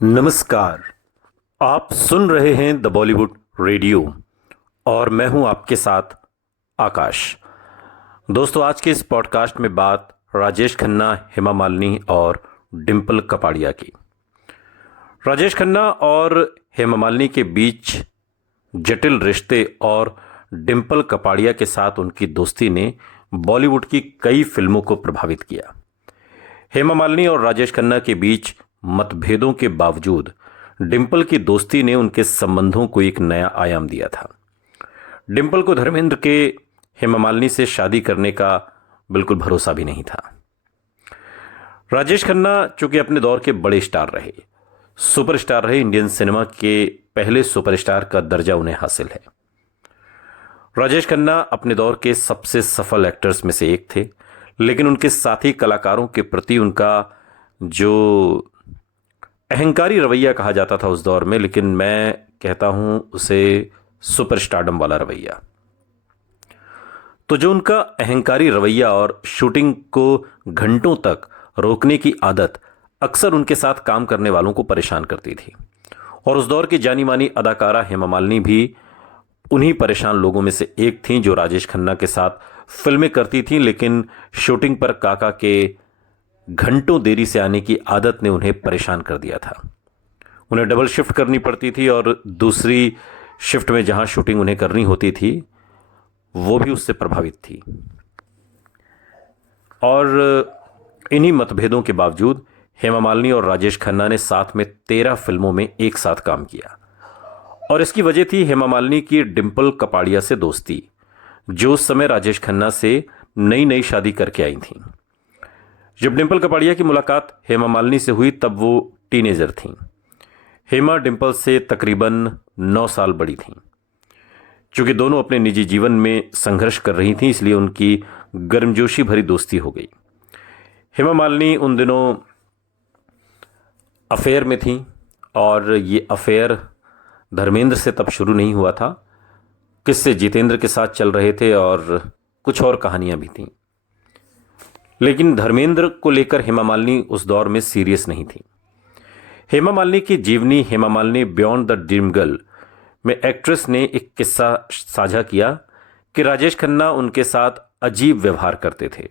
नमस्कार। आप सुन रहे हैं द बॉलीवुड रेडियो और मैं हूं आपके साथ आकाश। दोस्तों, आज के इस पॉडकास्ट में बात राजेश खन्ना, हेमा मालिनी और डिंपल कपाड़िया की। राजेश खन्ना और हेमा मालिनी के बीच जटिल रिश्ते और डिंपल कपाड़िया के साथ उनकी दोस्ती ने बॉलीवुड की कई फिल्मों को प्रभावित किया। हेमा मालिनी और राजेश खन्ना के बीच मतभेदों के बावजूद डिंपल की दोस्ती ने उनके संबंधों को एक नया आयाम दिया था। डिंपल को धर्मेंद्र के हेमा मालिनी से शादी करने का बिल्कुल भरोसा भी नहीं था। राजेश खन्ना चूंकि अपने दौर के बड़े स्टार रहे, सुपरस्टार रहे, इंडियन सिनेमा के पहले सुपरस्टार का दर्जा उन्हें हासिल है। राजेश खन्ना अपने दौर के सबसे सफल एक्टर्स में से एक थे, लेकिन उनके साथी कलाकारों के प्रति उनका जो अहंकारी रवैया कहा जाता था उस दौर में, लेकिन मैं कहता हूं उसे सुपरस्टारडम वाला रवैया। तो जो उनका अहंकारी रवैया और शूटिंग को घंटों तक रोकने की आदत अक्सर उनके साथ काम करने वालों को परेशान करती थी। और उस दौर की जानी मानी अदाकारा हेमा मालिनी भी उन्हीं परेशान लोगों में से एक थीं जो राजेश खन्ना के साथ फिल्में करती थीं, लेकिन शूटिंग पर काका के घंटों देरी से आने की आदत ने उन्हें परेशान कर दिया था। उन्हें डबल शिफ्ट करनी पड़ती थी और दूसरी शिफ्ट में जहां शूटिंग उन्हें करनी होती थी वो भी उससे प्रभावित थी। और इन्हीं मतभेदों के बावजूद हेमा मालिनी और राजेश खन्ना ने साथ में 13 फिल्मों में एक साथ काम किया। और इसकी वजह थी हेमा मालिनी की डिंपल कपाड़िया से दोस्ती, जो उस समय राजेश खन्ना से नई नई शादी करके आई थीं। जब डिंपल कपाड़िया की मुलाकात हेमा मालिनी से हुई तब वो टीनेजर थीं। हेमा डिंपल से तकरीबन 9 साल बड़ी थीं। चूंकि दोनों अपने निजी जीवन में संघर्ष कर रही थीं, इसलिए उनकी गर्मजोशी भरी दोस्ती हो गई। हेमा मालिनी उन दिनों अफेयर में थीं और ये अफेयर धर्मेंद्र से तब शुरू नहीं हुआ था। किस्से जितेंद्र के साथ चल रहे थे और कुछ और कहानियां भी थीं, लेकिन धर्मेंद्र को लेकर हेमा मालिनी उस दौर में सीरियस नहीं थी। हेमा मालिनी की जीवनी Hema Malini beyond the dream girl में एक्ट्रेस ने एक किस्सा साझा किया कि राजेश खन्ना उनके साथ अजीब व्यवहार करते थे।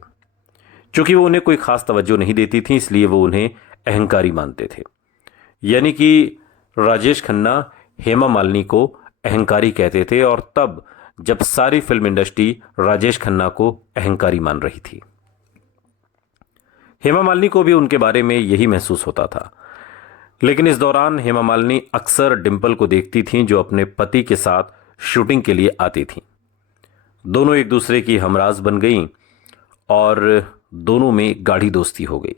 चूंकि वो उन्हें कोई खास तवज्जो नहीं देती थी, इसलिए वो उन्हें अहंकारी मानते थे। यानी कि राजेश खन्ना हेमा मालिनी को अहंकारी कहते थे, और तब जब सारी फिल्म इंडस्ट्री राजेश खन्ना को अहंकारी मान रही थी। हेमा मालिनी को भी उनके बारे में यही महसूस होता था। लेकिन इस दौरान हेमा मालिनी अक्सर डिंपल को देखती थीं, जो अपने पति के साथ शूटिंग के लिए आती थीं। दोनों एक दूसरे की हमराज बन गईं और दोनों में गाढ़ी दोस्ती हो गई।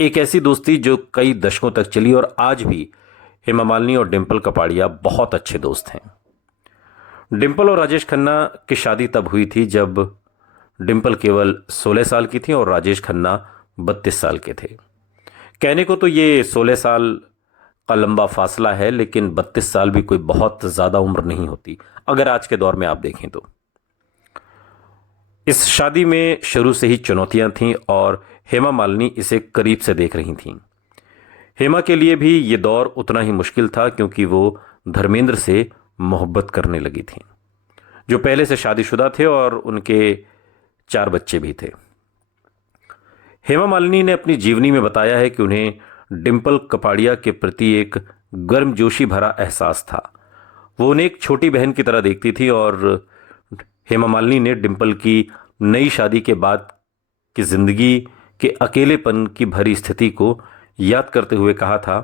एक ऐसी दोस्ती जो कई दशकों तक चली, और आज भी हेमा मालिनी और डिंपल कपाड़िया बहुत अच्छे दोस्त हैं। डिंपल और राजेश खन्ना की शादी तब हुई थी जब डिंपल केवल 16 साल की थी और राजेश खन्ना 32 साल के थे। कहने को तो ये 16 साल का लंबा फासला है, लेकिन 32 साल भी कोई बहुत ज़्यादा उम्र नहीं होती अगर आज के दौर में आप देखें तो। इस शादी में शुरू से ही चुनौतियां थीं और हेमा मालिनी इसे करीब से देख रही थीं। हेमा के लिए भी ये दौर उतना ही मुश्किल था, क्योंकि वो धर्मेंद्र से मोहब्बत करने लगी थीं, जो पहले से शादीशुदा थे और उनके 4 बच्चे भी थे। हेमा मालिनी ने अपनी जीवनी में बताया है कि उन्हें डिंपल कपाड़िया के प्रति एक गर्मजोशी भरा एहसास था। वो उन्हें एक छोटी बहन की तरह देखती थी, और हेमा मालिनी ने डिंपल की नई शादी के बाद की जिंदगी के अकेलेपन की भरी स्थिति को याद करते हुए कहा था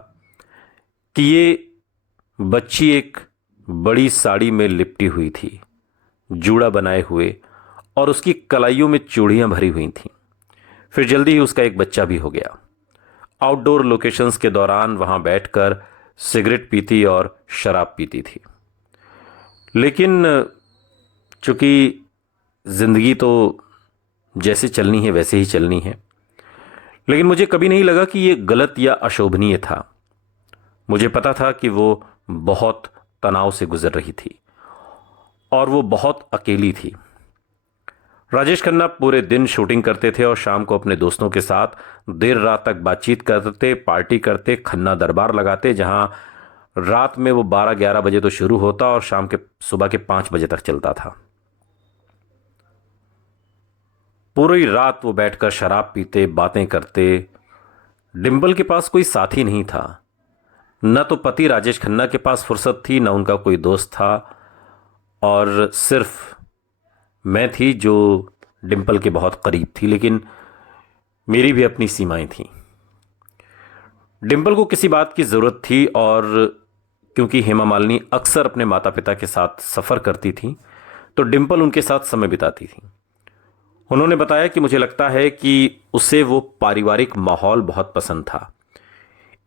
कि ये बच्ची एक बड़ी साड़ी में लिपटी हुई थी, जूड़ा बनाए हुए, और उसकी कलाइयों में चूड़ियां भरी हुई थीं। फिर जल्दी ही उसका एक बच्चा भी हो गया। आउटडोर लोकेशंस के दौरान वहां बैठकर सिगरेट पीती और शराब पीती थी। लेकिन चूंकि जिंदगी तो जैसे चलनी है वैसे ही चलनी है, लेकिन मुझे कभी नहीं लगा कि यह गलत या अशोभनीय था। मुझे पता था कि वो बहुत तनाव से गुजर रही थी और वो बहुत अकेली थी। राजेश खन्ना पूरे दिन शूटिंग करते थे और शाम को अपने दोस्तों के साथ देर रात तक बातचीत करते, पार्टी करते, खन्ना दरबार लगाते, जहां रात में वो 12-11 बजे तो शुरू होता और सुबह के 5 बजे तक चलता था। पूरी रात वो बैठकर शराब पीते, बातें करते। डिंपल के पास कोई साथी नहीं था। न तो पति राजेश खन्ना के पास फुर्सत थी, न उनका कोई दोस्त था, और सिर्फ मैं थी जो डिंपल के बहुत करीब थी। लेकिन मेरी भी अपनी सीमाएं थीं। डिंपल को किसी बात की ज़रूरत थी, और क्योंकि हेमा मालिनी अक्सर अपने माता पिता के साथ सफ़र करती थी, तो डिंपल उनके साथ समय बिताती थी। उन्होंने बताया कि मुझे लगता है कि उसे वो पारिवारिक माहौल बहुत पसंद था,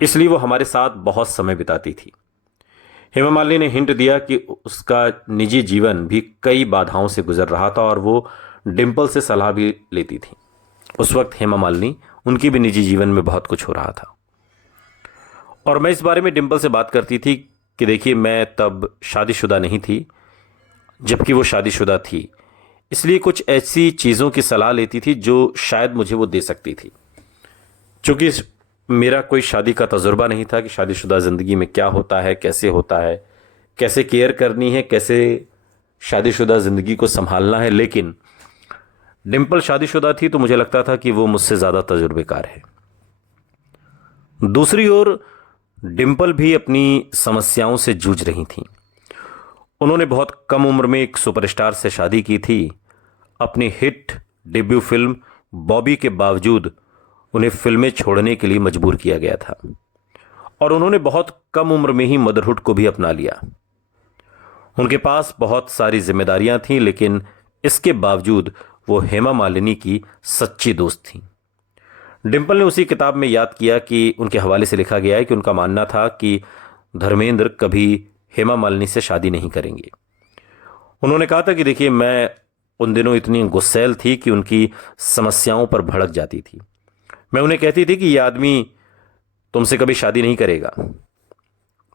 इसलिए वो हमारे साथ बहुत समय बिताती थी। हेमा मालिनी ने हिंट दिया कि उसका निजी जीवन भी कई बाधाओं से गुजर रहा था और वो डिंपल से सलाह भी लेती थी। उस वक्त हेमा मालिनी, उनकी भी निजी जीवन में बहुत कुछ हो रहा था, और मैं इस बारे में डिंपल से बात करती थी कि देखिए, मैं तब शादीशुदा नहीं थी, जबकि वो शादीशुदा थी, इसलिए कुछ ऐसी चीज़ों की सलाह लेती थी जो शायद मुझे वो दे सकती थी। चूँकि मेरा कोई शादी का तजुर्बा नहीं था कि शादीशुदा ज़िंदगी में क्या होता है, कैसे होता है, कैसे केयर करनी है, कैसे शादीशुदा ज़िंदगी को संभालना है। लेकिन डिंपल शादीशुदा थी, तो मुझे लगता था कि वो मुझसे ज़्यादा तजुर्बेकार है। दूसरी ओर डिंपल भी अपनी समस्याओं से जूझ रही थी। उन्होंने बहुत कम उम्र में एक सुपरस्टार से शादी की थी। अपनी हिट डेब्यू फिल्म बॉबी के बावजूद उन्हें फिल्में छोड़ने के लिए मजबूर किया गया था, और उन्होंने बहुत कम उम्र में ही मदरहुड को भी अपना लिया। उनके पास बहुत सारी जिम्मेदारियां थीं, लेकिन इसके बावजूद वो हेमा मालिनी की सच्ची दोस्त थीं। डिंपल ने उसी किताब में याद किया कि उनके हवाले से लिखा गया है कि उनका मानना था कि धर्मेंद्र कभी हेमा मालिनी से शादी नहीं करेंगे। उन्होंने कहा था कि देखिए, मैं उन दिनों इतनी गुस्सैल थी कि उनकी समस्याओं पर भड़क जाती थी। मैं उन्हें कहती थी कि यह आदमी तुमसे कभी शादी नहीं करेगा।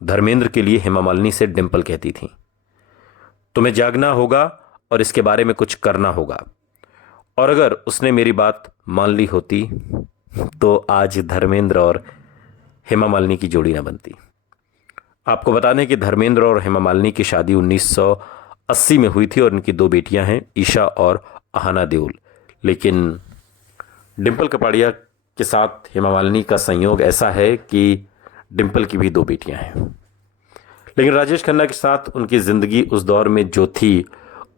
धर्मेंद्र के लिए हेमा मालिनी से डिंपल कहती थी, तुम्हें जागना होगा और इसके बारे में कुछ करना होगा। और अगर उसने मेरी बात मान ली होती तो आज धर्मेंद्र और हेमा मालिनी की जोड़ी ना बनती। आपको बता दें कि धर्मेंद्र और हेमा मालिनी की शादी 1980 में हुई थी और इनकी 2 बेटियां हैं, ईशा और अहाना देओल। लेकिन डिंपल कपाड़िया के साथ हेमा मालिनी का संयोग ऐसा है कि डिंपल की भी 2 बेटियां हैं। लेकिन राजेश खन्ना के साथ उनकी जिंदगी उस दौर में जो थी,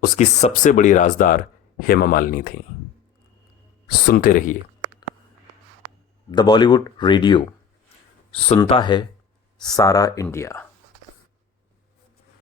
उसकी सबसे बड़ी राजदार हेमा मालिनी थी। सुनते रहिए द बॉलीवुड रेडियो, सुनता है सारा इंडिया।